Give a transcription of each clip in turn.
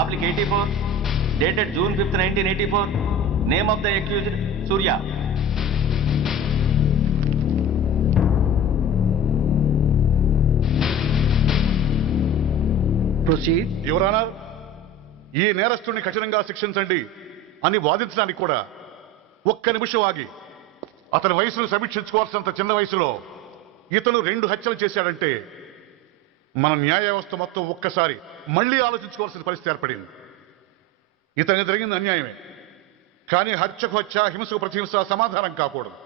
Oblique 84, dated June 5th, 1984. Name of the accused, Surya. Proceed. Your honour, ఈ నేరస్తుడిని కఠినంగా శిక్షించండి అని వాదించడానికి కూడా ఒక్క నిమిషం ఆగి అతని వయసును సమీక్షించుకోవాల్సినంత చిన్న వయసులో ఇతను 2 హత్యలు చేశాడంటే మన న్యాయ వ్యవస్థ మొత్తం ఒక్కసారి మళ్లీ ఆలోచించుకోవాల్సిన పరిస్థితి ఏర్పడింది. ఇతనికి జరిగింది అన్యాయమే, కానీ హత్యకు హత్య, హింసకు ప్రతిహింస సమాధానం కాకూడదు.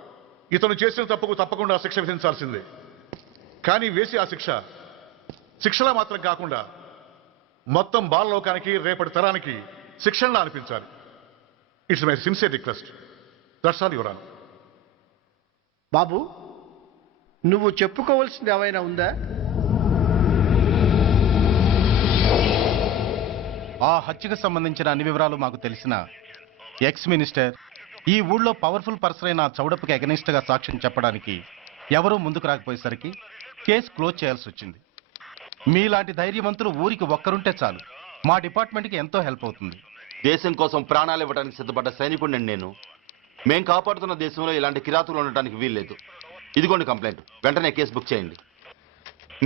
ఇతను చేసిన తప్పుకు తప్పకుండా శిక్ష విధించాల్సిందే. కానీ వేసి ఆ శిక్షలా మాత్రం కాకుండా మొత్తం బాలలోకానికి, రేపటి తరానికి శిక్షణలా అనిపించాలి. It's my sincere request. That's all your honour. బాబు, నువ్వు చెప్పుకోవాల్సింది ఏమైనా ఉందా? ఆ హత్యకు సంబంధించిన అన్ని వివరాలు మాకు తెలిసిన ఎక్స్ మినిస్టర్ ఈ ఊళ్ళో పవర్ఫుల్ పర్సన్ అయిన చౌడప్పకి అగెనిస్ట్ గా సాక్ష్యం చెప్పడానికి ఎవరూ ముందుకు రాకపోయేసరికి కేసు క్లోజ్ చేయాల్సి వచ్చింది. మీలాంటి ధైర్యవంతులు ఊరికి ఒక్కరుంటే చాలు, మా డిపార్ట్మెంట్కి ఎంతో హెల్ప్ అవుతుంది. దేశం కోసం ప్రాణాలు ఇవ్వడానికి సిద్ధపడ్డ సైనికుడిని నేను. మేం కాపాడుతున్న దేశంలో ఇలాంటి కిరాతులు ఉండటానికి వీల్లేదు. ఇదిగోండి కంప్లైంట్, వెంటనే కేసు బుక్ చేయండి.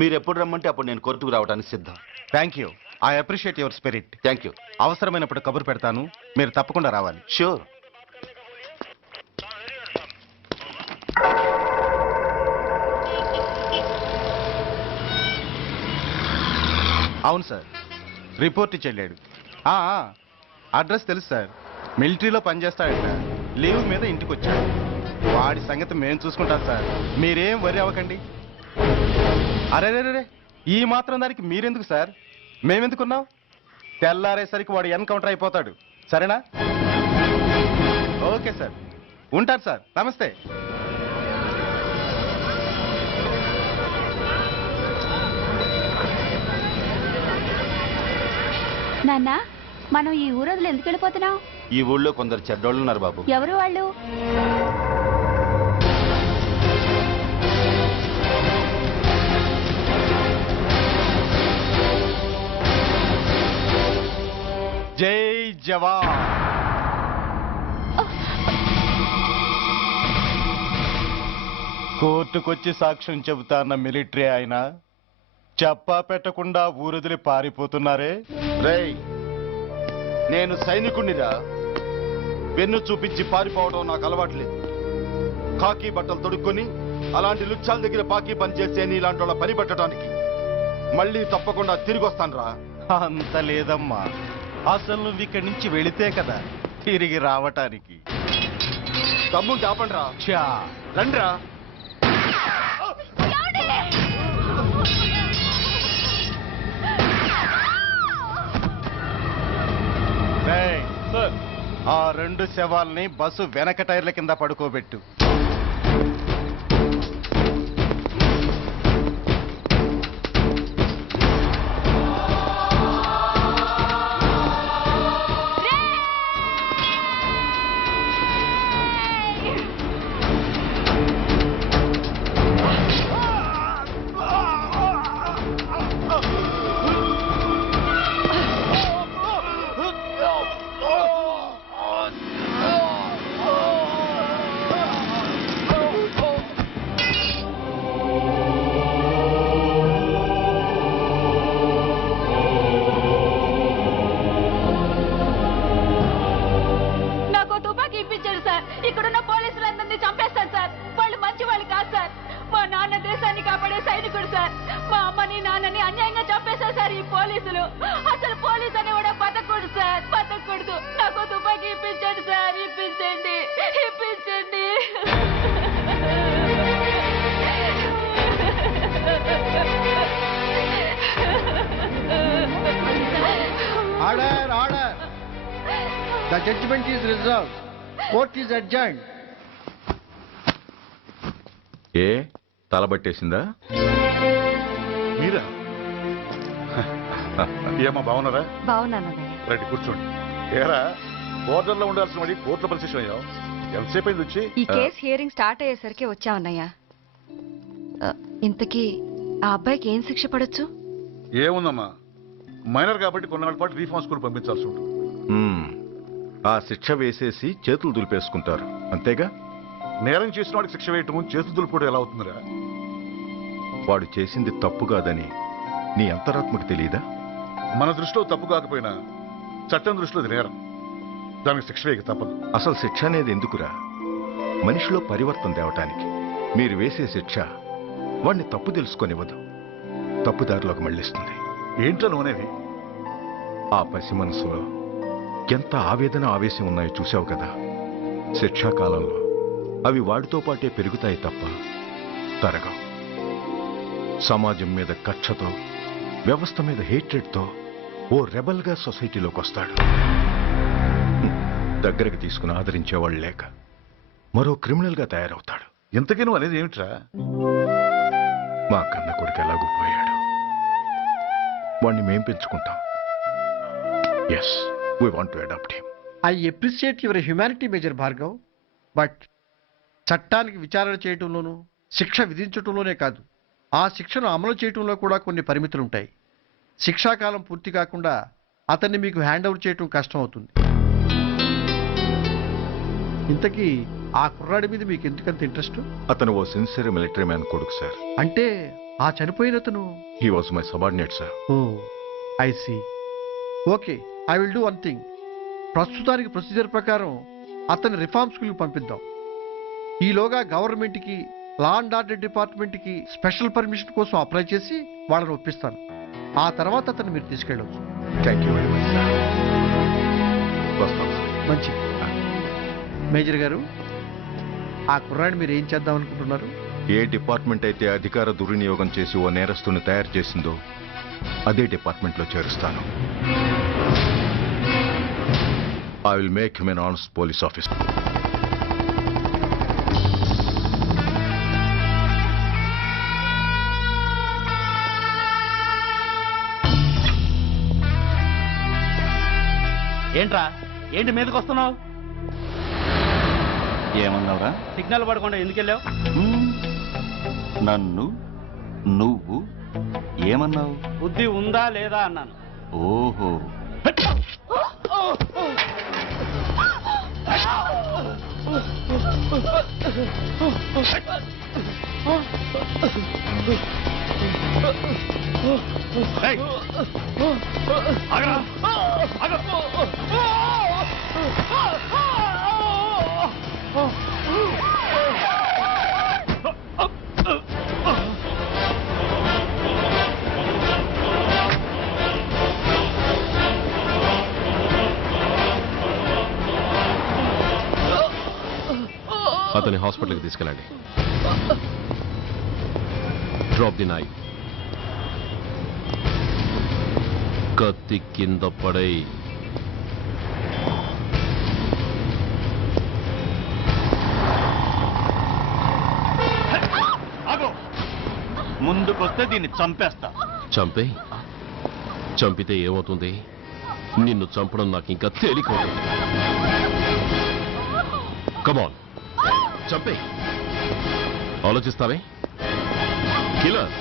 మీరు ఎప్పుడు రమ్మంటే అప్పుడు నేను కోర్టుకు రావడానికి సిద్ధం. Thank you. I appreciate your spirit. Thank you. అవసరమైనప్పుడు కబురు పెడతాను, మీరు తప్పకుండా రావాలి. షూర్. అవును సార్, రిపోర్ట్ ఇచ్చి వెళ్ళాడు. అడ్రస్ తెలుసు సార్, మిలిటరీలో పనిచేస్తాడంట. లీవ్ మీద ఇంటికి వచ్చాడు. వాడి సంగతి మేము చూసుకుంటాం సార్, మీరేం వరి అవ్వకండి. అరే, ఈ మాత్రం దానికి మీరెందుకు సార్, మేమెందుకున్నాం? తెల్లారేసరికి వాడు ఎన్కౌంటర్ అయిపోతాడు. సరేనా? ఓకే సార్, ఉంటారు సార్. నమస్తే. నాన్న, మనం ఈ ఊరొదిలి ఎందుకు వెళ్ళిపోతున్నాం? ఈ ఊళ్ళో కొందరు చెడ్డోళ్ళు ఉన్నారు బాబు. ఎవరు వాళ్ళు? జై జవాన్. కోర్టుకొచ్చి సాక్ష్యం చెబుతా అన్న మిలిటరీ ఆయన చెప్పా పెట్టకుండా ఊరొదిలి పారిపోతున్నారే. రేయ్, నేను సైనికుడినిరా. వెన్ను చూపించి పారిపోవడం నాకు అలవాట్లేదు. కాకి బట్టలు తొడుక్కొని అలాంటి లుచ్చాల దగ్గర పాకి పని చేసే ఇలాంటి వాళ్ళ పని పెట్టడానికి మళ్ళీ తప్పకుండా తిరిగి వస్తానురా. అంత లేదమ్మా, అసలు నువ్వు ఇక్కడి నుంచి వెళితే కదా తిరిగి రావటానికి. తమ్ముంటే ఆపండి రా. ఛా, రండిరా. రేయ్, ఆ 2 శవాల్ని బస్సు వెనక టైర్ల కింద పడుకోబెట్టు. ఇక్కడున్న పోలీసులందరినీ చంపేస్తారు సార్. వాళ్ళు మంచి వాళ్ళు కాదు సార్. మా నాన్న దేశాన్ని కాపాడే సైనికుడు సార్. మా అమ్మని నాన్నని అన్యాయంగా చంపేశారు సార్ ఈ పోలీసులు. అసలు పోలీసు అని కూడా బతకూడదు సార్, బతకూడదు. నాకు తుపాకీ ఇప్పించండి సార్, ఇప్పించండి, ఇప్పించండి. Order, order. The judgment is reserved. Court is adjourned. ఏ తలబట్టేసిందా? మీరా? ఏమా బాగున్నారా? బాగున్నానన్నయ్య. రండి కూర్చోండి. ఏరా, బోర్డర్లో ఉండాల్సిన వాడి కోర్టులో పరిశీలన అయ్యావు. ఎంతసేపు అయింది వచ్చి? ఈ కేసు హియరింగ్ స్టార్ట్ అయ్యేసరికి వచ్చామన్నయ్య. ఇంతకీ ఆ అబ్బాయికి ఏం శిక్ష పడొచ్చు? ఏముందమ్మా, మైనర్ కాబట్టి కొన్నాళ్ళ పాటు రీఫార్మ్ స్కూల్ పంపించాల్సి ఉంటుంది. ఆ శిక్ష వేసేసి చేతులు దులిపేసుకుంటారు అంతేగా? నేరం చేసిన వాడికి శిక్ష వేయటం చేతులు దులుపుకోవడం ఎలా అవుతుందిరా? వాడు చేసింది తప్పు కాదని నీ అంతరాత్మకు తెలియదా? మన దృష్టిలో తప్పు కాకపోయినా చట్టం దృష్టిలో అది నేరం. దానికి శిక్ష వేయక తప్పదు. అసలు శిక్ష అనేది ఎందుకురా? మనిషిలో పరివర్తన తేవటానికి. మీరు వేసే శిక్ష వాడిని తప్పు తెలుసుకొనివ్వదు, తప్పుదారిలోకి మళ్ళిస్తుంది. ఏంటో నువ్వనేది? ఆ పసి మనసులో ఎంత ఆవేదన ఆవేశం ఉన్నాయో చూశావు కదా. శిక్షాకాలంలో అవి వాడితో పాటే పెరుగుతాయి తప్ప తరగవు. సమాజం మీద కక్షతో, వ్యవస్థ మీద హేట్రెడ్తో ఓ రెబల్గా సొసైటీలోకి వస్తాడు. దగ్గరకు తీసుకుని ఆదరించేవాళ్ళు లేక మరో క్రిమినల్గా తయారవుతాడు. ఇంతకీ నువ్వు అనేది ఏమిట్రా? మా కన్న కొడుకు ఎలాగూ పోయాడు, వాణ్ణి మేం పెంచుకుంటాం. Yes, we want to adopt him. I appreciate your humanity major Bhargav, but చట్టానికి విచారణ చేయటంలోనూ శిక్ష విధించటంలోనే కాదు, ఆ శిక్షను అమలు చేయటంలో కూడా కొన్ని పరిమితులు ఉంటాయి. శిక్షాకాలం పూర్తి కాకుండా అతన్ని మీకు హ్యాండ్ ఓవర్ చేయటం కష్టం అవుతుంది. ఇంతకీ ఆ కుర్రాడి మీద మీకు ఎందుకంత ఇంట్రెస్ట్? అతను ఓ సిన్సియర్ మిలిటరీ మ్యాన్ కొడుకు సార్. అంటే ఆ చనిపోయిన అతను? He was my subordinate sir. Oh I see. Okay, I will do one thing. ప్రస్తుతానికి ప్రొసీజర్ ప్రకారం అతన్ని రిఫార్మ్ స్కూల్కి పంపిద్దాం. ఈలోగా గవర్నమెంట్కి, లా అండ్ ఆర్డర్ డిపార్ట్మెంట్కి స్పెషల్ పర్మిషన్ కోసం అప్లై చేసి వాళ్ళని ఒప్పిస్తాను. ఆ తర్వాత అతన్ని మీరు తీసుకెళ్ళవచ్చు. Thank you very much sir. వస్తాం సార్. మంచిది. మేజర్ గారు, ఆ కుర్రాడిని మీరు ఏం చేద్దాం అనుకుంటున్నారు? ఏ డిపార్ట్మెంట్ అయితే అధికార దుర్వినియోగం చేసి ఓ నేరస్తుని తయారు చేసిందో అదే డిపార్ట్మెంట్లో చేరుస్తాను. I will make him an honest police officer. ఏంట్రా, ఏంటి మీదకి వస్తున్నావు? ఏమన్నావురా? సిగ్నల్ పడకుండా ఎందుకు వెళ్ళావు? నన్ను నువ్వు ఏమన్నావు? బుద్ధి ఉందా లేదా అన్నాను. ఓహో, అతని హాస్పిటల్కి తీసుకెళ్ళండి. Drop the knife. కత్తి కింద పడై. ముందుకొస్తే దీన్ని చంపేస్తా. చంపితే ఏమవుతుంది? నిన్ను చంపడం నాకు ఇంకా తేలికవుతుంది. కమాన్, చంపే. ఆలోచిస్తావే కిల్లర్?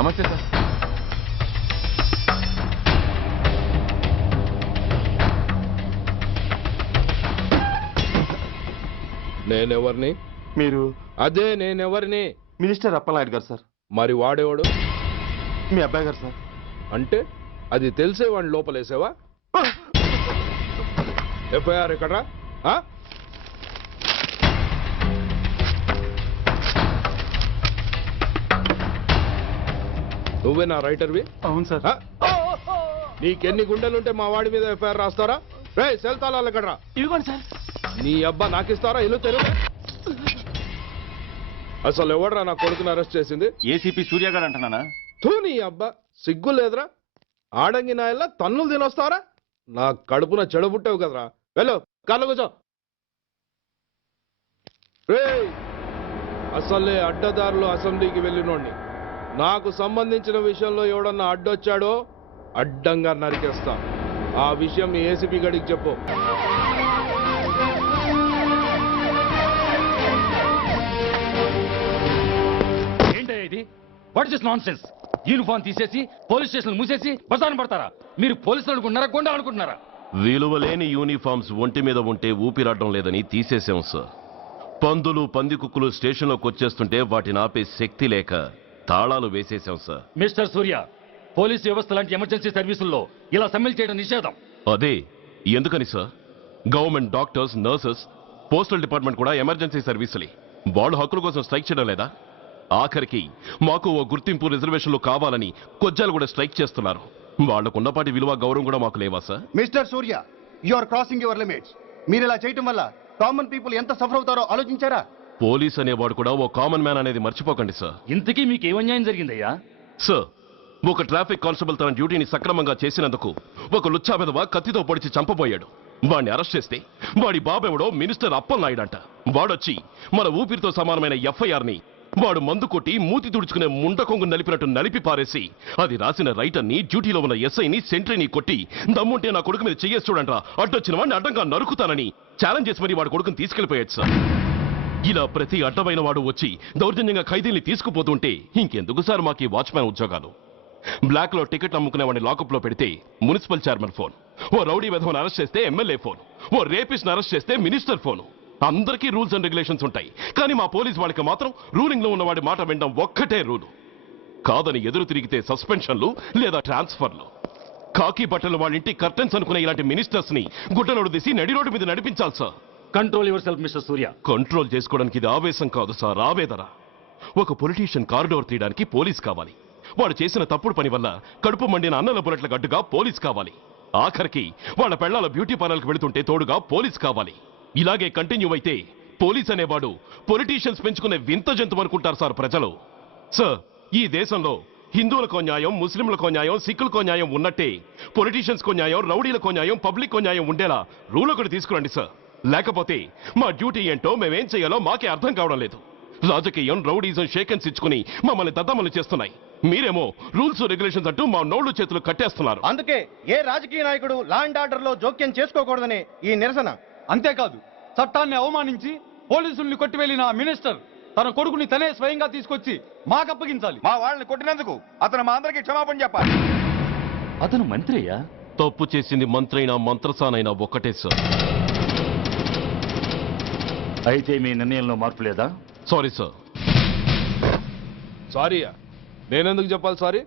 నమస్తే సార్. నేనెవరిని? మీరు అదే నేనెవరిని? మినిస్టర్ అప్పలనాయుడు గారు సార్. మరి వాడేవాడు? మీ అబ్బాయి గారు సార్. అంటే అది తెలిసే వాడిని లోపలేసావా? ఎఫ్ఐఆర్ ఎక్కడ్రా? ఆ? నువ్వే నా రైటర్వి? అవును సార్. ఆ? నీకెన్ని గుండెలుంటే మా వాడి మీద ఎఫ్ఐఆర్ రాస్తారా? రే సెల్ తాళాలు ఎక్కడ్రా? ఇదిగోండి సార్. నీ అబ్బా నాకిస్తారా? ఇల్లు తెరువు. అసలు ఎవడ్రా నా కొడుకుని అరెస్ట్ చేసింది? ఏసీపీ సూర్య గారు అంటున్నానా? తూ నీ అబ్బా సిగ్గు లేదురా? ఆడంగి నాయల్లా తన్నులు తినొస్తారా? నా కడుపున చెడబుట్టావు కదరా. వెళ్ళు కార్లో కూర్చో. రేయ్, అసలే అడ్డదారులు అసెంబ్లీకి వెళ్ళినోడిని. నాకు సంబంధించిన విషయంలో ఎవడన్నా అడ్డొచ్చాడో అడ్డంగా నరికేస్తా. ఆ విషయం మీ ఏసీపీ గడికి చెప్పు. ఏంటయ్యా ఇది? What is non sense? Uniform తీసేసి పోలీస్ స్టేషన్ మూసేసి బజార్న పడతారా? మీరు పోలీసులు అనుకుంటున్నారా, గుండాలు అనుకుంటున్నారా? విలువలేని యూనిఫామ్స్ ఒంటి మీద ఉంటే ఊపిరాడడం లేదని తీసేసాం సార్. పందులు పందికుక్కులు స్టేషన్లోకి వచ్చేస్తుంటే వాటిని ఆపే శక్తి లేక తాళాలు వేసేసాం సార్. మిస్టర్ సూర్య, పోలీస్ వ్యవస్థ లాంటి ఎమర్జెన్సీ సర్వీసుల్లో ఇలా సమ్మెలు చేయడం నిషేధం. అదే ఎందుకని sir? Government doctors, nurses, postal department కూడా ఎమర్జెన్సీ సర్వీసులే. వాళ్ళు హక్కుల కోసం స్ట్రైక్ చేయడం లేదా? ఆఖరికి మాకు ఓ గుర్తింపు రిజర్వేషన్లు కావాలని కొజ్జాలు కూడా స్ట్రైక్ చేస్తున్నారు. వాళ్లకున్నపాటి విలువ గౌరవం కూడా మాకు లేవా sir? Mister Surya, you are crossing your limits. మీరు ఇలా చేయటం వల్ల కామన్ పీపుల్ ఎంత సఫర్ అవుతారో ఆలోచించారా? పోలీస్ అనేవాడు కూడా ఓ కామన్ మ్యాన్ అనేది మర్చిపోకండి సార్. ఇంతకీ మీకు ఏమన్యాయం జరిగిందయ్యా? సార్, ఒక ట్రాఫిక్ కానిస్టేబుల్ తన డ్యూటీని సక్రమంగా చేసినందుకు ఒక లుచ్చా విధవ కత్తితో పొడిచి చంపబోయాడు. వాడిని అరెస్ట్ చేస్తే వాడి బాబెవడో మినిస్టర్ అప్పలనాయుడు అంట. వాడొచ్చి మన ఊపిరితో సమానమైన ఎఫ్ఐఆర్ని వాడు మందు కొట్టి మూతి తుడుచుకునే ముండకొంగు నలిపినట్టు నలిపి పారేసి అది రాసిన రైటర్ని, డ్యూటీలో ఉన్న ఎస్ఐని, సెంట్రీని కొట్టి దమ్ముంటే నా కొడుకు మీద చెయ్యేసి చూడంట్రా, అడ్డొచ్చిన వాడిని అడ్డంగా నరుకుతానని ఛాలెంజ్ చేసి మరి వాడి కొడుకుని తీసుకెళ్లిపోయాడు సార్. ఇలా ప్రతి అడ్డమైన వాడు వచ్చి దౌర్జన్యంగా ఖైదీల్ని తీసుకుపోతుంటే ఇంకెందుకు సార్ మాకు ఈ వాచ్మ్యాన్ ఉద్యోగాలు? బ్లాక్ లో టికెట్ అమ్ముకునే వాడిని లాకప్ లో పెడితే మున్సిపల్ చైర్మన్ ఫోన్, ఓ రౌడీ విధవను అరెస్ట్ చేస్తే ఎమ్మెల్యే ఫోన్, ఓ రేపిస్ట్ అరెస్ట్ చేస్తే మినిస్టర్ ఫోన్. అందరికీ రూల్స్ అండ్ రెగ్యులేషన్స్ ఉంటాయి, కానీ మా పోలీస్ వాళ్ళకి మాత్రం రూలింగ్ లో ఉన్న వాడి మాట వినడం ఒక్కటే రూలు. కాదని ఎదురు తిరిగితే సస్పెన్షన్లు లేదా ట్రాన్స్ఫర్లు. కాకి బట్టలు వాళ్ళ ఇంటి కర్టెన్స్ అనుకునే ఇలాంటి మినిస్టర్స్ ని గుడ్డలోడు తీసి నడి రోడ్డు మీద నడిపించాలి sir. Control your self mister Surya. Control చేసుకోవడానికి ఇది ఆవేశం కాదు సార్, ఆవేదన. ఒక పొలిటీషియన్ కారిడోర్ తీయడానికి పోలీస్ కావాలి. వాడు చేసిన తప్పుడు పని వల్ల కడుపు మండిన అన్నల బుల్లెట్ల గడ్డుగా పోలీస్ కావాలి. ఆఖరికి వాళ్ళ పెళ్లాల బ్యూటీ పార్లర్కి వెళుతుంటే తోడుగా పోలీస్ కావాలి. ఇలాగే కంటిన్యూ అయితే పోలీస్ అనేవాడు పొలిటీషియన్స్ పెంచుకునే వింత జంతువు అనుకుంటారు సార్ ప్రజలు. సార్, ఈ దేశంలో హిందువులకో న్యాయం, ముస్లింలకో న్యాయం, సిక్కులకో న్యాయం ఉన్నట్టే పొలిటీషియన్స్కో న్యాయం, రౌడీలకో న్యాయం, పబ్లిక్కో న్యాయం ఉండేలా రూల్ ఒకటి తీసుకురండి సార్. లేకపోతే మా డ్యూటీ ఏంటో మేమేం చేయాలో మాకే అర్థం కావడం లేదు. రాజకీయం, రౌడీజం షేకెన్స్ ఇచ్చుకుని మమ్మల్ని దద్దమలు చేస్తున్నాయి. మీరేమో రూల్స్ రెగ్యులేషన్స్ అంటూ మా నోళ్లు చేతులు కట్టేస్తున్నారు. అందుకే ఏ రాజకీయ నాయకుడు లా అండ్ ఆర్డర్ లో జోక్యం చేసుకోకూడదని ఈ నిరసన. అంతేకాదు, చట్టాన్ని అవమానించి పోలీసుల్ని కొట్టివెళ్లిన మినిస్టర్ తన కొడుకుని తనే స్వయంగా తీసుకొచ్చి మాకు అప్పగించాలి. మా వాళ్ళని కొట్టినందుకు అతను మా అందరికీ క్షమాపణ చెప్పాలి. అతను మంత్రి అయ్యా. తప్పు చేసింది మంత్రైనా మంత్రసానైనా ఒక్కటే సార్. అయితే మీ నిర్ణయంలో మార్పు లేదా? Sorry sir. సారీయా? నేనెందుకు చెప్పాలి సారీ?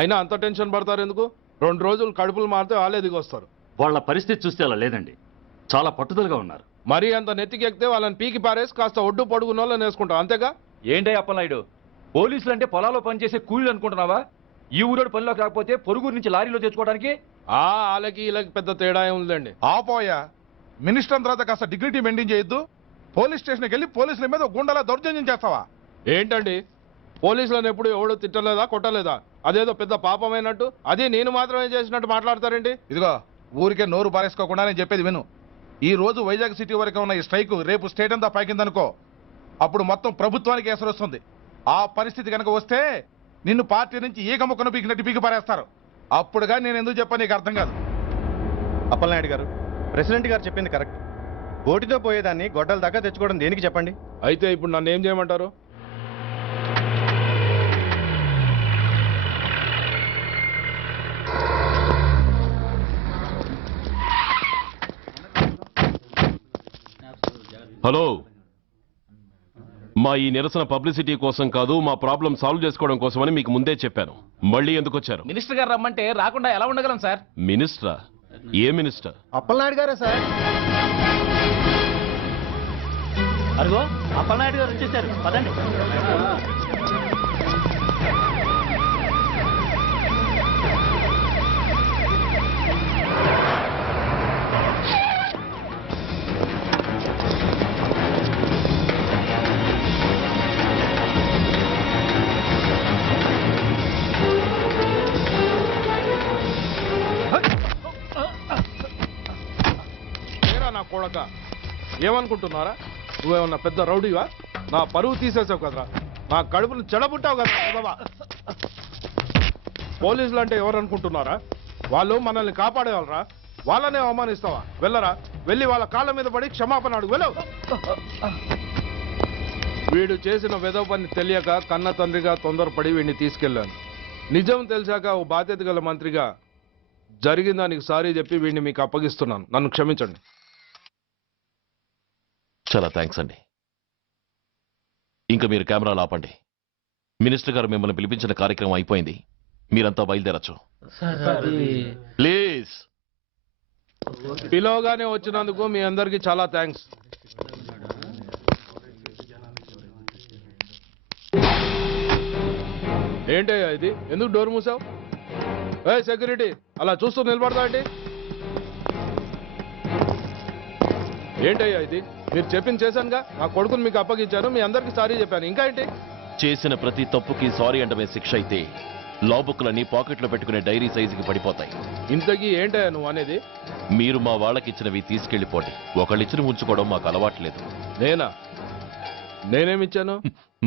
అయినా అంత టెన్షన్ పడతారు ఎందుకు? 2 రోజులు కడుపులు మారితే వాళ్ళే దిగొస్తారు. వాళ్ళ పరిస్థితి చూస్తే అలా లేదండి, చాలా పట్టుదలగా ఉన్నారు. మరీ అంత నెత్తికెక్కితే వాళ్ళని పీకి పారేసి కాస్త ఒడ్డు పొడుగున్న వాళ్ళని వేసుకుంటాం, అంతేగా? ఏంటయ్య అప్పలనాయుడు, పోలీసులు అంటే పొలాల్లో పనిచేసే కూలీలు అనుకుంటున్నావా? ఈ ఊరోడు పనిలోకి రాకపోతే పొరుగురు నుంచి లారీలో తెచ్చుకోవడానికి వాళ్ళకి వీళ్ళకి పెద్ద తేడా ఉందండి. ఆపోయా, మినిస్టర్ తర్వాత కాస్త డిగ్నిటీ మెయింటైన్ చేయొద్దు. పోలీస్ స్టేషన్కి వెళ్ళి పోలీసుల మీద గుండాలా దౌర్జన్యం చేస్తావా? ఏంటండి, పోలీసులను ఎప్పుడు ఎవడు తిట్టలేదా, కొట్టలేదా? అదేదో పెద్ద పాపమైనట్టు, అదే నేను మాత్రమే చేసినట్టు మాట్లాడతారేంటి? ఇదిగో, ఊరికే నోరు పారేసుకోకుండా నేను చెప్పేది విను. ఈ రోజు వైజాగ్ సిటీ వరకు ఉన్న ఈ స్ట్రైక్ రేపు స్టేట్ అంతా పైకిందనుకో, అప్పుడు మొత్తం ప్రభుత్వానికి ఎసరు వస్తుంది. ఆ పరిస్థితి కనుక వస్తే నిన్ను పార్టీ నుంచి ఈగ ముక్కను పీకినట్టు పీకి పారేస్తారు. అప్పుడుగా నేను ఎందుకు చెప్పాను నీకు అర్థం కాదు. అప్పలనాయుడు గారు, ప్రెసిడెంట్ గారు చెప్పింది కరెక్ట్. ఓటితో పోయేదాన్ని గొడ్డల దాకా తెచ్చుకోవడం దేనికి చెప్పండి? అయితే ఇప్పుడు నన్ను ఏం చేయమంటారు? హలో, మా ఈ నిరసన పబ్లిసిటీ కోసం కాదు, మా ప్రాబ్లం సాల్వ్ చేసుకోవడం కోసమని మీకు ముందే చెప్పాను. మళ్ళీ ఎందుకు వచ్చారు? మినిస్టర్ గారు రమ్మంటే రాకుండా ఎలా ఉండగలం సార్? మినిస్టరా? ఏ మినిస్టర్? అప్పలనాయుడు గారే సార్. అదిగో అప్పలనాయుడు గారు వచ్చేసారు, పదండి. నా కొడక ఏమనుకుంటున్నారా? నువ్వేమన్నా పెద్ద రౌడీవా? నా పరువు తీసేసావు కదరా, నా కడుపును చెడబుట్టావు కదా బాబా. పోలీసులు అంటే ఎవరు అనుకుంటున్నారా? వాళ్ళు మనల్ని కాపాడేవాళ్ళరా, వాళ్ళనే అవమానిస్తావా? వెళ్ళరా, వెళ్ళి వాళ్ళ కాళ్ళ మీద పడి క్షమాపణ అడుగు, వెళ్ళవు. వీడు చేసిన వెధవ పని తెలియక కన్న తండ్రిగా తొందరపడి వీడిని తీసుకెళ్లాను. నిజం తెలిసాక ఓ బాధ్యత గల మంత్రిగా జరిగిన దానికి సారీ చెప్పి వీడిని మీకు అప్పగిస్తున్నాను. నన్ను క్షమించండి. చాలా థ్యాంక్స్ అండి. ఇంకా మీరు కెమెరాలు ఆపండి. మినిస్టర్ గారు మిమ్మల్ని పిలిపించిన కార్యక్రమం అయిపోయింది, మీరంతా బయలుదేరచ్చు. ప్లీజ్. పిలవగానే వచ్చినందుకు మీ అందరికీ చాలా థ్యాంక్స్. ఏంటయ్యా ఇది? ఎందుకు డోర్ మూసావు? ఏ సెక్యూరిటీ, అలా చూస్తూ నిలబడతా ఏంటి? ఏంటయ్యా ఇది? మీరు చెప్పింది చేశానుగా, నా కొడుకుని మీకు అప్పగించాను, మీ అందరికి సారీ చెప్పాను, ఇంకా ఏంటి? చేసిన ప్రతి తప్పుకి సారీ అంటమే శిక్ష అయితే లా బుక్లన్నీ పాకెట్లో పెట్టుకునే డైరీ సైజుకి పడిపోతాయి. ఇంతకీ ఏంటయ్యా నువ్వు అనేది? మీరు మా వాళ్ళకిచ్చినవి తీసుకెళ్లిపోండి. ఒకళ్ళిచ్చిన ఉంచుకోవడం మాకు అలవాట్లేదు. నేనా? నేనేమిచ్చాను?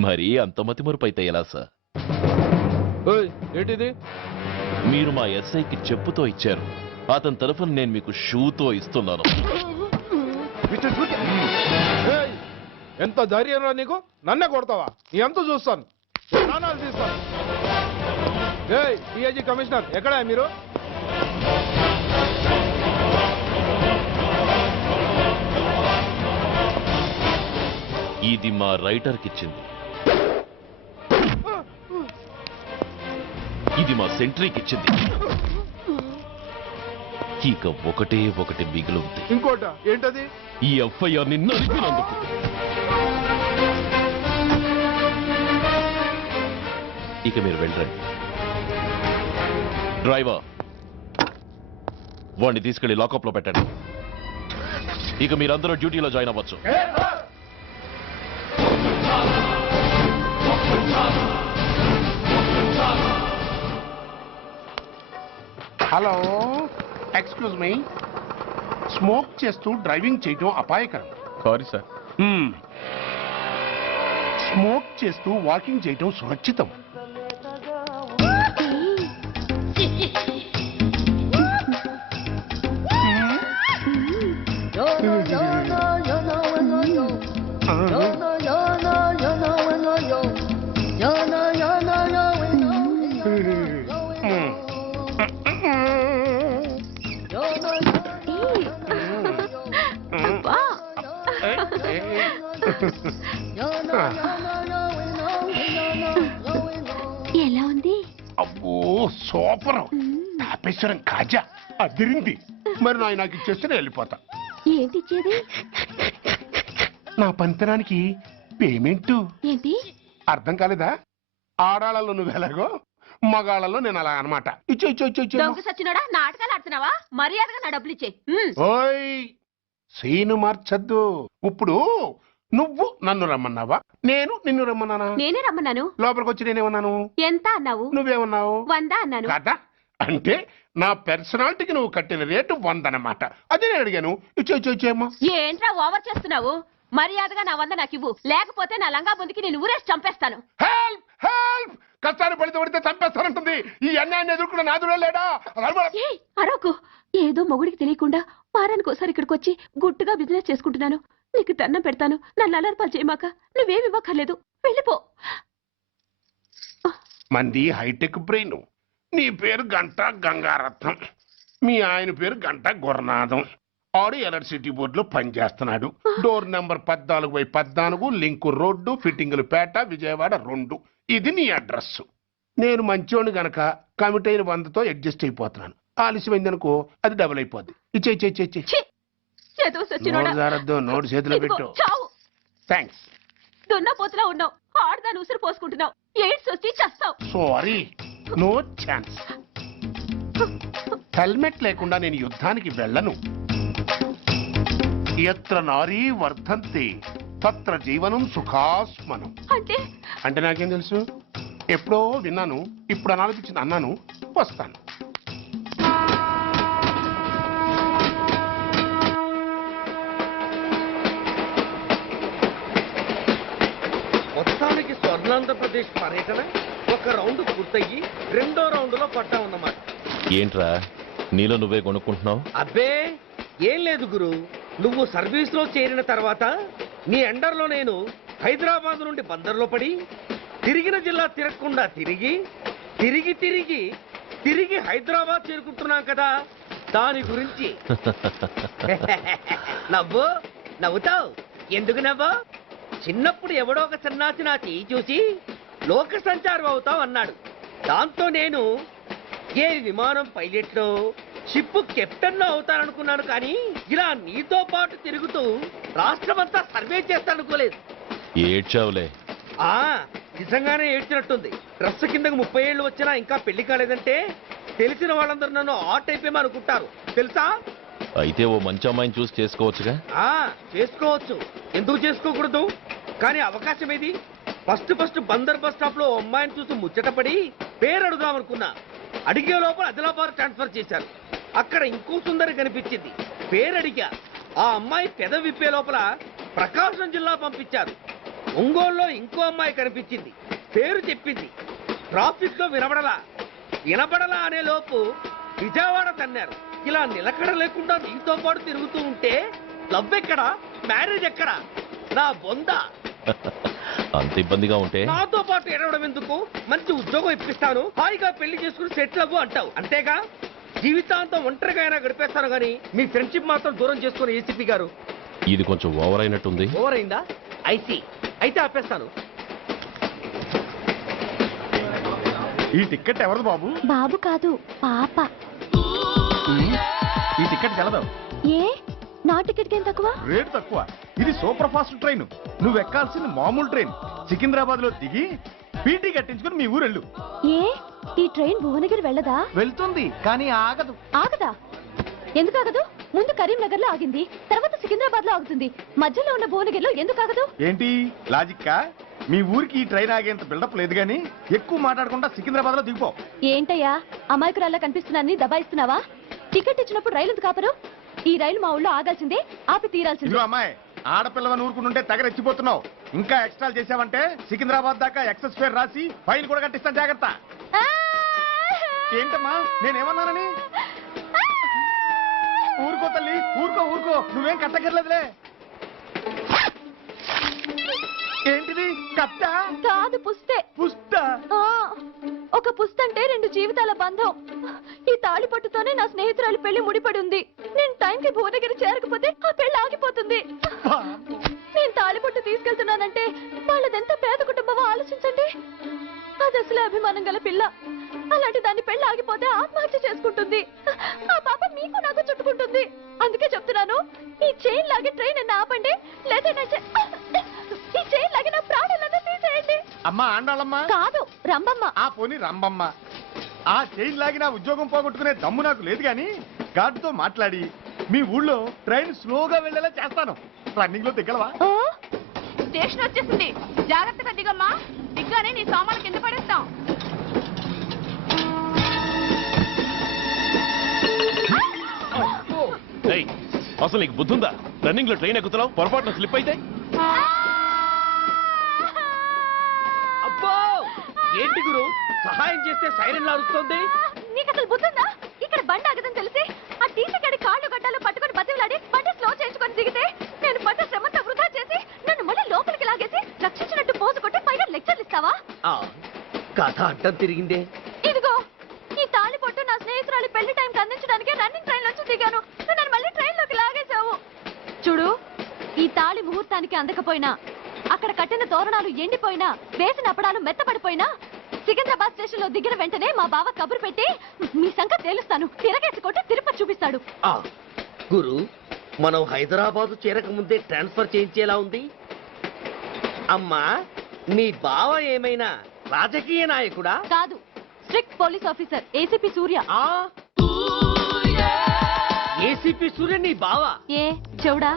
మరీ అంత మతిమరుపు అయితే ఎలా సార్? ఏంటిది? మీరు మా ఎస్ఐకి చెప్పుతో ఇచ్చారు, అతని తరఫున నేను మీకు షూతో ఇస్తున్నాను. ఎంత ధైర్యం రా నీకు? నన్నే కొడతావా? నీ ఎంత చూస్తాను, ప్రాణాలు తీస్తాను. డిఐజీ కమిషనర్ ఎక్కడా మీరు? ఇది మా రైటర్కి ఇచ్చింది, ఇది మా సెంట్రీకి ఇచ్చింది. ఇక ఒకటి మిగిలింది. ఇంకోట ఏంటది? ఈ ఎఫ్ఐఆర్ ని నలిపినందుకు. ఇక మీరు వెళ్ళండి. డ్రైవర్, వాడిని తీసుకెళ్లి లాకప్ లో పెట్టండి. ఇక మీరందరూ డ్యూటీలో జాయిన్ అవ్వచ్చు. Hello, excuse me. స్మోక్ చేస్తూ డ్రైవింగ్ చేయడం అపాయకరం. Sorry sir. స్మోక్ చేస్తూ వాకింగ్ చేయడం సురక్షితం. ఎలా ఉంది? అబ్బో సూపర్. తాపేశ్వరం కాజా అదిరింది. మరి నాకు ఇచ్చేస్తే నేను వెళ్ళిపోతా. ఏంటి ఇచ్చేది? నా పంతనానికి పేమెంట్. ఏంటి అర్థం కాలేదా? ఆడాళ్ళలో నువ్వు ఎలాగో, మగాళ్ళలో నేను అలా అనమాట. దొంగ సచ్చినోడా, నాటకాలు ఆడుతున్నావా? మర్యాదగా నా డబ్బులు ఇచ్చే. ఓయ్ సీను మార్చద్దు. ఇప్పుడు నువ్వు నన్ను రమ్మన్నావా, నేను నిన్ను రమ్మన్నానా? నేనే రమ్మన్నాను. లోపలికి వచ్చి నేనేమన్నాను? ఎంత అన్నావు? నువ్వేమన్నావు? 100 అన్నాను. కదా, అంటే నా పర్సనాలిటీకి నువ్వు కట్టిన రేటు 100 అన్నమాట. అదే నేను అడిగాను. ఇచ్చేమ్మా. ఏంట్రా ఓవర్ చేస్తున్నావు? మర్యాదగా నా 100 నాకు ఇవ్వు, లేకపోతే నా లంగా బొందికి నేను ఊరేసి చంపేస్తాను. Help help. కష్టాన్ని పడితే చంపేస్తానంటుంది. ఈ అన్యాయాన్ని ఎదుర్కొన్న నాదుడే లేడా? అరవకు. ఏదో మొగుడికి తెలియకుండా వారానికి ఒకసారి ఇక్కడికి వచ్చి గుట్టుగా బిజినెస్ చేసుకుంటున్నాను. నీకు దండం పెడతాను, నన్ను అల్లరిపాలు చేయమాక. నువ్వేమి ఇవ్వక్కర్లేదు, వెళ్ళిపో. మంది హైటెక్ బ్రెయిన్. నీ పేరు గంట గంగారత్నం, మీ ఆయన పేరు గంట గురనాథం. ఆడు ఎలక్ట్రిసిటీ బోర్డులో పనిచేస్తున్నాడు. డోర్ నెంబర్ 14/14, లింకు రోడ్డు, ఫిట్టింగులు పేట, విజయవాడ 2. ఇది నీ అడ్రస్. నేను మంచోని గనక కమిటీ అయిన 100తో అడ్జస్ట్ అయిపోతున్నాను. ఆలస్యమైందనుకో అది డబుల్ అయిపోద్ది. ఇచ్చే నోటు జారద్దు, నోటు చేతిలో పెట్టు. థ్యాంక్స్. దున్నపోతులా ఉన్నావు, ఆడదాన్ని ఉసురు పోసుకుంటున్నావు, ఎయిడ్స్ వచ్చి చస్తావు. Sorry, no chance. హెల్మెట్ లేకుండా నేను యుద్ధానికి వెళ్ళను. ఎత్ర నారీ వర్ధంతి తత్ర జీవనం సుఖాస్మనం. అంటే నాకేం తెలుసు? ఎప్పుడో విన్నాను, ఇప్పుడు అనాలనిపించింది అన్నాను. వస్తాను. మొత్తానికి స్వర్ణాంధ్రప్రదేశ్ పర్యటన ఒక రౌండ్ పూర్తయ్యి 2వ రౌండ్ లో పడ్డామన్నమాట. ఏంట్రా నీలో నువ్వే కొనుక్కుంటున్నావు? అబ్బే ఏం లేదు గురు, నువ్వు సర్వీస్ లో చేరిన తర్వాత నీ అండర్లో నేను హైదరాబాద్ నుండి బందర్లో పడి తిరిగిన జిల్లా తిరగకుండా తిరిగి తిరిగి తిరిగి తిరిగి హైదరాబాద్ చేరుకుంటున్నాం కదా, దాని గురించి. నవ్వుతావు ఎందుకు నవ్వు? చిన్నప్పుడు ఎవడో ఒక సన్నాసి నా చెయ్యి చూసి లోక సంచారం అవుతావు అన్నాడు. దాంతో నేను ఏ విమానం పైలట్లో షిప్ కెప్టెన్ అవుతాననుకున్నాను, కానీ ఇలా నీతో పాటు తిరుగుతూ రాష్ట్రమంతా సర్వే చేస్తాననుకోలేదు. ఏడ్చావులే. నిజంగానే ఏడ్చినట్టుంది. డ్రెస్ కిందకు 30 ఏళ్ళు వచ్చినా ఇంకా పెళ్లి కాలేదంటే తెలిసిన వాళ్ళందరూ నన్ను ఆ టైప్ ఏమో అనుకుంటారు తెలుసా? అయితే ఓ మంచి అమ్మాయిని చూసి చేసుకోవచ్చుగా. చేసుకోవచ్చు, ఎందుకు చేసుకోకూడదు? కానీ అవకాశం ఏది? ఫస్ట్ బందర్ బస్ స్టాప్ లో అమ్మాయిని చూసి ముచ్చటపడి పేరు అడుగుదామనుకున్నా. అడిగే లోపల ఆదిలాబాద్ ట్రాన్స్ఫర్ చేశారు. అక్కడ ఇంకో సుందరి కనిపించింది, పేరు అడిగా. ఆ అమ్మాయి పెద విప్పే లోపల ప్రకాశం జిల్లా పంపించారు. ఒంగోలులో ఇంకో అమ్మాయి కనిపించింది, పేరు చెప్పింది. ట్రాఫిక్ లో వినబడలా అనే లోపు విజయవాడ తన్నారు. ఇలా నిలకడ లేకుండా నీతో పాటు తిరుగుతూ ఉంటే లవ్ ఎక్కడా, మ్యారేజ్ ఎక్కడా? నా బొంద. అంత ఇబ్బందిగా ఉంటే నాతో పాటు ఎడవడం ఎందుకు? మంచి ఉద్యోగం ఇప్పిస్తాను, హాయిగా పెళ్లి చేసుకుని సెటిల్ అవ్వు అంటావు అంతేగా. జీవితాంతం ఒంటరిగా అయినా గడిపేస్తాను, కానీ మీ ఫ్రెండ్షిప్ మాత్రం దూరం చేసుకుని ఏసీపీ గారు. ఇది కొంచెం ఓవర్ అయినట్టుంది. ఓవర్ అయిందా? అయితే ఆపేస్తాను. ఈ టికెట్ ఎవరు బాబు? బాబు కాదు, పాప. ఈ టికెట్ తెలదు. ఏ నా టికెట్ ఏం తక్కువ? రేటు తక్కువ. ఇది సూపర్ ఫాస్ట్ ట్రైన్. నువ్వు ఎక్కాల్సింది మామూలు ట్రైన్. సికింద్రాబాద్ లో దిగి పీటీ కట్టించుకుని మీ ఊరెళ్ళు. ఏ ఈ ట్రైన్ భువనగిరి వెళ్ళదా? వెళ్తుంది, కానీ ఆగదు. ఆగదా? ఎందుకు ఆగదు? ముందు కరీంనగర్ లో ఆగింది, తర్వాత సికింద్రాబాద్ లో ఆగుతుంది. మధ్యలో ఉన్న భువనగిరిలో ఎందుకు ఆగదు? ఏంటి లాజిక్కా? మీ ఊరికి ఈ ట్రైన్ ఆగేంత బిల్డప్ లేదు, గానీ ఎక్కువ మాట్లాడకుండా సికింద్రాబాద్ లో దిగిపో. ఏంటయ్యా అమాయకురాల్లా కనిపిస్తున్నాన్ని దబాయిస్తున్నావా? టికెట్ ఇచ్చినప్పుడు రైలు ఎందుకు ఆపరు? ఈ రైలు మా ఊళ్ళో ఆగాల్సిందే, ఆపి తీరాల్సిందే. అమ్మాయి, ఆడపిల్లవని ఊరుకుంటుంటే తెగరెచ్చిపోతున్నావు. ఇంకా ఎక్స్ట్రా చేసావంటే సికింద్రాబాద్ దాకా ఎక్సెస్ ఫేర్ రాసి ఫైన్ కూడా కట్టిస్తాను, జాగ్రత్త. ఏంటమ్మా నేనేమన్నానని? ఊరుకో తల్లి, ఊరుకో, నువ్వేం కట్టగర్లేదులే. ఏంటిది? కట్ట కాదు, పుస్తే. పుస్తా? ఒక పుస్తంటే 2 జీవితాల బంధం. ఈ తాళి పట్టుతోనే నా స్నేహితురాలి పెళ్లి ముడిపడి ఉంది. నేను టైంకి భువనగిరి చేరకపోతే ఆ పెళ్లి ఆగిపోతుంది. నేను తాళి పట్టు తీసుకెళ్తున్నానంటే వాళ్ళదెంత పేద కుటుంబమో ఆలోచించండి. అది అసలు అభిమానం గల పిల్ల. అలాంటి దాన్ని పెళ్లి ఆగిపోతే ఆత్మహత్య చేసుకుంటుంది. ఆ పాప మీకు నాకు చుట్టుకుంటుంది. అందుకే చెప్తున్నాను, ఈ చైన్ లాగే ట్రైన్ అన్న ఆపండి, లేదా ఈ చైన్ లాగే నా ప్రాణాలన్నా తీసేయండి. అమ్మా ఆండాళ్ళమ్మా కాదు, రంబమ్మ. ఆ పోనీ రంబమ్మ. ఆ చైన్ లాగి నా ఉద్యోగం పోగొట్టుకునే దమ్ము నాకు లేదు, గాని గార్డుతో మాట్లాడి మీ ఊళ్ళో ట్రైన్ స్లోగా వెళ్ళేలా చేస్తాను. రన్నింగ్ లో దిగలవా? స్టేషన్ వచ్చేసింది, జాగ్రత్తగా దిగమ్మా. దిగ్గానే నీ సామాను కింద పడేస్తాం. అసలు నీకు బుద్ధుందా? రన్నింగ్ లో ట్రైన్ ఎక్కుతున్నావు, పొరపాటున స్లిప్ అయితే? అబ్బో ఏంటి గురు, సహాయం చేస్తే సైరన్ అరుస్తోంది. నీకు అసలు బుద్ధుందా? ఇక్కడ బండి ఆగదని తెలిసి ఆ టీసీ గడి కాళ్ళు గడ్డలు పట్టుకొని బతిలాడి బండి స్లో చేసుకొని దిగితే నేను పడ్డ శ్రమంతా వృధా చేసి నన్ను మళ్ళీ లోపలికి లాగేసి రక్షించినట్టు పోజు కొట్టి పైగా లెక్చర్లు ఇస్తావా? కథ అడ్డం తిరిగిందే. ఇదిగో ఈ తాళి పొట్టు నా స్నేహితురాలి పెళ్లి టైంకి అందించడానికి రన్నింగ్ ట్రైన్ నుంచి దిగాను. నన్ను మళ్ళీ ట్రైన్ లోకి లాగేసి చూడు, ఈ తాళి ముహూర్తానికి అందకపోయినా, అక్కడ కట్టిన తోరణాలు ఎండిపోయినా, వేసిన అప్పడాలు మెత్తపడిపోయినా, సికింద్రాబాద్ స్టేషన్ లో దిగిన వెంటనే మా బావ కబురు పెట్టి మీ సంగతి తేలుస్తాను, తిరగేసి కొట్టి తిరుపతి చూపిస్తాడు. గురు, మనం హైదరాబాదు చేరక ముందే ట్రాన్స్ఫర్ చేయించేలా ఉంది. అమ్మా, నీ బావ ఏమైనా రాజకీయ నాయకుడా? కాదు, స్ట్రిక్ట్ పోలీస్ ఆఫీసర్, ఏసీపీ సూర్య. ఏసీపీ సూర్య నీ బావ? ఏ చెవుడా?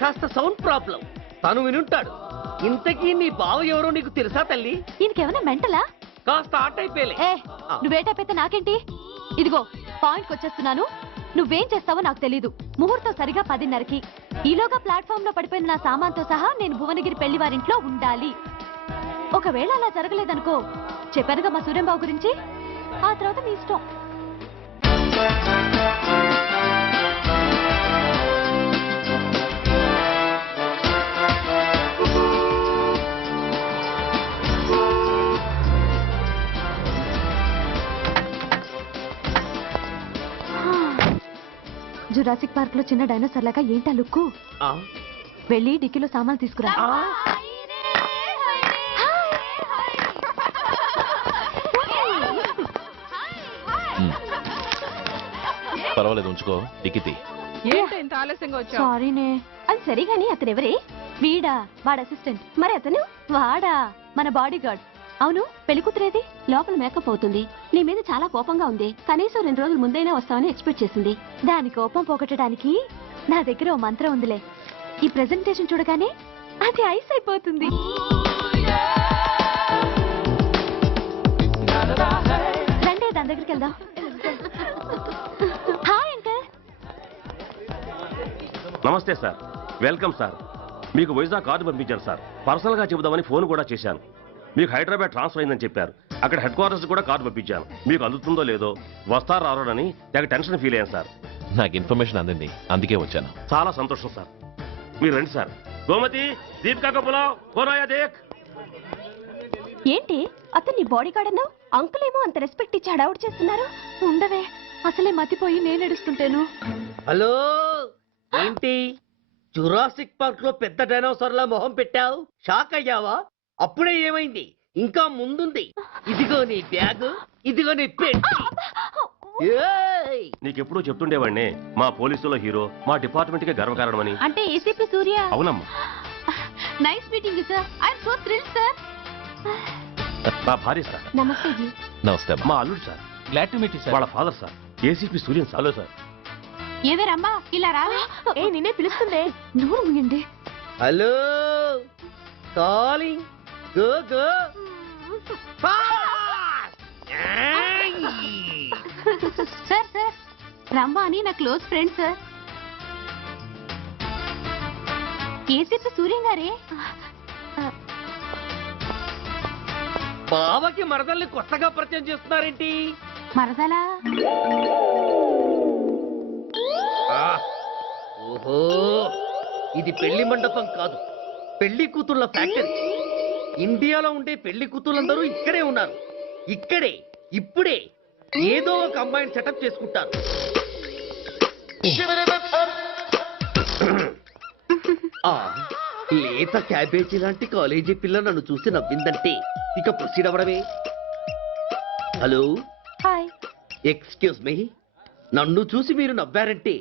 కాస్త సౌండ్ ప్రాబ్లం, తను వినుంటాడు. ఇంతకీ నీ బావ ఎవరో నీకు తెలుసా తల్లి? ఈయనకేమైనా మెంటలా? కాస్త ఆట అయిపోయలే. నువ్వేటైపోతే నాకేంటి? ఇదిగో పాయింట్కి వచ్చేస్తున్నాను. నువ్వేం చేస్తావో నాకు తెలీదు. ముహూర్తం సరిగా 10:30కి. ఈలోగా ప్లాట్ఫామ్ లో పడిపోయిన నా సామాన్తో సహా నేను భువనగిరి పెళ్లి వారింట్లో ఉండాలి. ఒకవేళ అలా జరగలేదనుకో, చెప్పానుగా మా సూర్యంబాబు గురించి, ఆ తర్వాత మీ ఇష్టం. జురాసిక్ పార్క్ లో చిన్న డైనోసార్ లాగా ఏంటా లుక్కు? వెళ్ళి డిక్కీలో సామాన్లు తీసుకురా. పర్వాలేదు, ఉంచుకో. దిక్కితి ఏంటో ఇంత ఆలస్యంగా వచ్చావు? సారీనే. అది సరిగాని అతను ఎవరే? వీడా, వాడ అసిస్టెంట్. మరి అతను? వాడా, మన బాడీ గార్డ్. అవును, పెళ్లి కూతురేది? లోపల మేకప్ అవుతుంది. నీ మీద చాలా కోపంగా ఉంది. కనీసం 2 రోజుల ముందైనా వస్తావని ఎక్స్పెక్ట్ చేసింది. దాని కోపం పోగొట్టడానికి నా దగ్గర ఓ మంత్రం ఉందిలే. ఈ ప్రెజెంటేషన్ చూడగానే అది ఐస్ అయిపోతుంది. రండి, దాని దగ్గరికి వెళ్దాం. Hi uncle. నమస్తే సార్, వెల్కమ్ సార్. మీకు వైజాగ్ కార్డు పంపించాను సార్. పర్సనల్ గా చెబుదామని ఫోన్ కూడా చేశాను. మీకు హైదరాబాద్ ట్రాన్స్ఫర్ అయిందని చెప్పారు. అక్కడ హెడ్ క్వార్టర్స్ కూడా కార్డు పంపించాను. మీకు అందుతుందో లేదో, వస్తారో రారోనని తెగ టెన్షన్ ఫీల్ అయ్యాను సార్. నాకు ఇన్ఫర్మేషన్ అందింది, అందుకే వచ్చాను. చాలా సంతోషం సార్. మీరు రండి సార్. గోమతి, దీపికా కపులావ్, కోరాయా దేక్. ఏంటి అతన్ని బాడీ గార్డ్ అన్నావు? అంకుల్ ఏమో అంత రెస్పెక్ట్ ఇచ్చి హడావుడు చేస్తున్నారు. ఉండవే, అసలే మతిపోయి నేను ఎడుస్తుంటాను. హలో, ఏంటి జురాసిక్ పార్క్ లో పెద్ద డైనోసార్ లా మొహం పెట్టావు? షాక్ అయ్యావా? అప్పుడే ఏమైంది? ఇంకా ముందుంది. ఇదిగో నీ బ్యాగ్, ఇదిగో నీ పెట్టి. నీకెప్పుడు చెప్తుండేవాడిని, మా పోలీసులో హీరో, మా డిపార్ట్మెంట్ కి గర్వకారణమని. అంటే ఏసీపీ సూర్య? అవునమ్మా. Nice meeting you sir. I am so thrilled sir. నా భార్య సార్. నమస్తే జీ. నమస్తే. మా అల్లుడు sir. Glad to meet you sir. వాళ్ళ father sir, ACP Suryan sir. Hello sir. ఏవేరమ్మా, ఇలా రావే. ఏ నిన్నే పిలుస్తుందే. నోరు మూయండి. Hello, calling. Go go. Sir sir, Rambha అని నా close friend sir. ACP Suryam గారే. బావకి మరదల్ని కొత్తగా పరిచయం చేస్తున్నారేంటి? మరదలా? ఓహో, ఇది పెళ్లి మండపం కాదు, పెళ్లి కూతుళ్ళ ఫ్యాక్టరీ. ఇండియాలో ఉండే పెళ్లి కూతుళ్ళందరూ ఇక్కడే ఉన్నారు. ఇక్కడే ఇప్పుడే ఏదో ఒక అమ్మాయిని సెటప్ చేసుకుంటారు. లేత క్యాబేజీ లాంటి కాలేజీ పిల్ల నన్ను చూసి నవ్విందంటే ఇక ప్రొసీడ్ అవ్వడమే. Hello, hi. ఎక్స్క్యూజ్ మీ, నన్ను చూసి మీరు నవ్వారంటే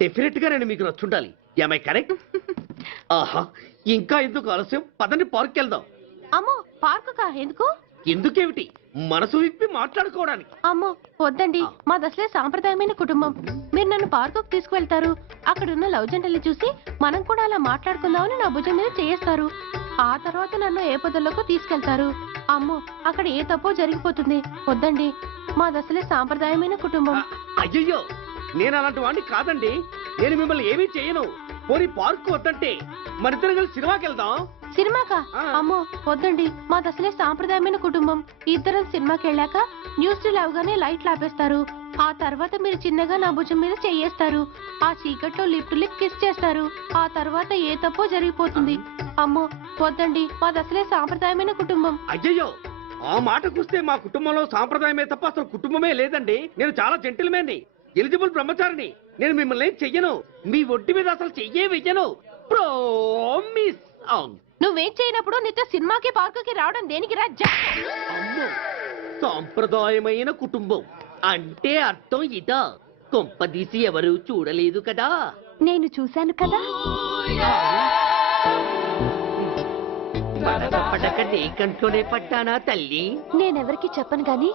డెఫినెట్ గా నేను మీకు నచ్చుండాలి. Am I correct? ఆహా, ఇంకా ఎందుకు ఆలస్యం? పదండి, పార్క్ వెళ్దాం. అమ్మో, పార్కు కా? ఎందుకు? ఎందుకేమిటి, మనసు విప్పి మాట్లాడుకోవడానికి. అమ్మో వద్దండి, మాది అసలే సాంప్రదాయమైన కుటుంబం. మీరు నన్ను పార్కుకు తీసుకువెళ్తారు, అక్కడున్న లవ్ జంటలు చూసి మనం కూడా అలా మాట్లాడుకుందామని నా భుజం మీద చేస్తారు. ఆ తర్వాత నన్ను ఏ పొదల్లోకి తీసుకెళ్తారు. అమ్మో, అక్కడ ఏ తప్పో జరిగిపోతుంది. వద్దండి, మాది అసలే సాంప్రదాయమైన కుటుంబం. అయ్యయ్యో, నేను అలాంటి వాడిని కాదండి. నేను మిమ్మల్ని ఏమీ చేయను. పోనీ పార్క్ వద్దంటే మరిద్దరం కలిసి సినిమాకి వెళ్దాం. సినిమాకా? అమ్మో వద్దండి, మాది అసలే సాంప్రదాయమైన కుటుంబం. ఇద్దరం సినిమాకి వెళ్ళాక న్యూస్ అవగానే లైట్లు ఆపేస్తారు. ఆ తర్వాత మీరు చిన్నగా నా భుజం మీద చెయ్యేస్తారు. ఆ చీకట్లో లిప్ టు లిప్ కిస్ చేస్తారు. ఆ తర్వాత ఏ తప్పో జరిగిపోతుంది. అమ్మో వద్దండి, మాది అసలే సాంప్రదాయమైన కుటుంబం. అయ్యయ్యో, ఆ మాటకొస్తే మా కుటుంబంలో సాంప్రదాయమే తప్ప అసలు కుటుంబమే లేదండి. నేను చాలా జెంటిల్మెన్ని. ఎలిజిబుల్ బ్రహ్మచారిని. నేను మిమ్మల్ని ఏం చెయ్యను. మీ ఒంటి మీద అసలు చెయ్యే వెయ్యను. ప్రామిస్. అవును. నువ్వేం చేయనప్పుడు నీతో సినిమాకి పార్కుకి రావడం దేనికి రా? అమ్మో, సాంప్రదాయమైన కుటుంబం అంటే అర్థం ఇదా? కొంపదీసి ఎవరు చూడలేదు కదా? నేను చూశాను కదా. పడక నీ కంట్లోనే పడ్డానా తల్లి? నేనెవరికి చెప్పను గాని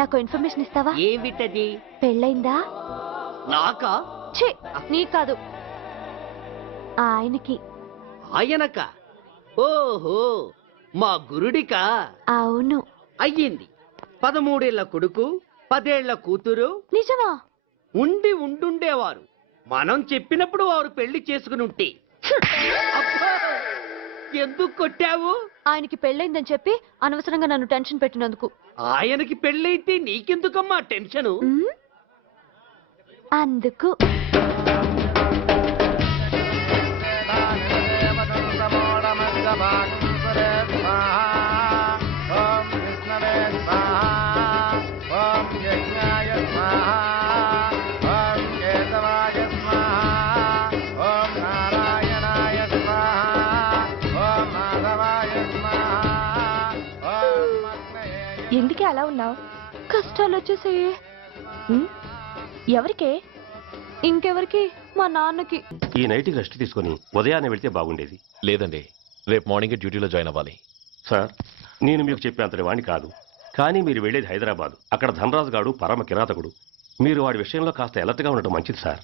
నాకు ఇన్ఫర్మేషన్ ఇస్తావా? ఏమిటది? పెళ్ళైందా? నాకా? ఛీ, నీ కాదు, ఆయనకి. ఆయనక? ఓహో, మా గురుడికా? అవును. అయ్యింది. 13 ఏళ్ల కొడుకు, 10 ఏళ్ల కూతురు. నిజమా? ఉండుండేవారు. మనం చెప్పినప్పుడు వారు పెళ్లి చేసుకుని ఉంటే. అబ్బా, ఎందుకు కొట్టావు? ఆయనకి పెళ్ళైందని చెప్పి అనవసరంగా నన్ను టెన్షన్ పెట్టినందుకు. ఆయనకి పెళ్ళైతే నీకెందుకమ్మా టెన్షను? అందుకు. ఎందుకే అలా ఉన్నావు? కష్టాలు వచ్చేసాయి. ఎవరికే? ఇంకెవరికి? మా నాన్నకి. ఈ నైట్కి రెస్ట్ తీసుకొని ఉదయాన్నే వెళ్తే బాగుండేది. లేదండి, రేపు మార్నింగ్ డ్యూటీలో జాయిన్ అవ్వాలి. సార్, నేను మీకు చెప్పేంతటి వాణ్ణి కాదు, కానీ మీరు వెళ్ళేది హైదరాబాద్. అక్కడ ధనరాజు గాడు పరమ కిరాతకుడు. మీరు వాడి విషయంలో కాస్త అలర్ట్గా ఉండటం మంచిది sir.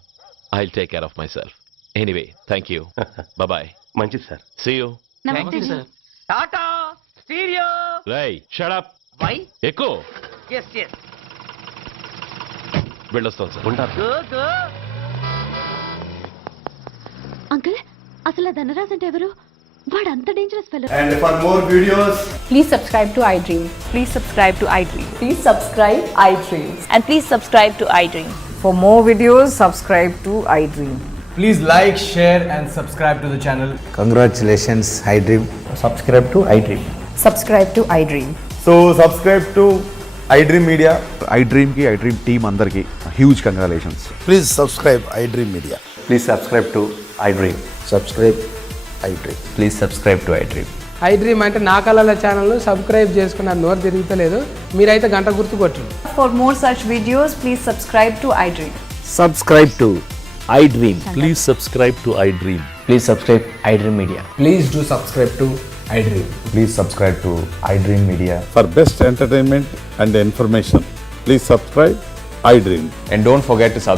I will take care of myself. Anyway, thank you. Bye. మంచిది sir. See you. Tata stereo. రేయ్, షట్ అప్. వై? ఎక్కు. yes yes. వెళ్ళొస్తాను సార్. ఉంటారు. go go. అంకుల్, అసలు ఆ ధనరాజ్ అంటే ఎవరు? వాడు అంత dangerous fellow. And for more videos, please subscribe to iDream. Please subscribe to iDream. Please subscribe iDream. And please subscribe to iDream. For more videos, subscribe to iDream. please like, share and subscribe to the channel. Congratulations, iDream. Subscribe to iDream. Subscribe to iDream. So subscribe to iDream Media. iDream ki iDream team andarki huge congratulations. Please subscribe iDream Media. Please subscribe to iDream. Subscribe iDream. Please subscribe to iDream. iDream అంటే నా కళల channel subscribe చేసుకున్న నోరు తిరుగుతలేదు. మీరైతే గంట గుర్తు కొట్టండి. For more such videos, please subscribe to iDream. Subscribe to iDream. Please subscribe to iDream. Please subscribe iDream Media. Please do subscribe to iDream. Please subscribe to iDream Media. For best entertainment and information, please subscribe iDream. And don't forget to subscribe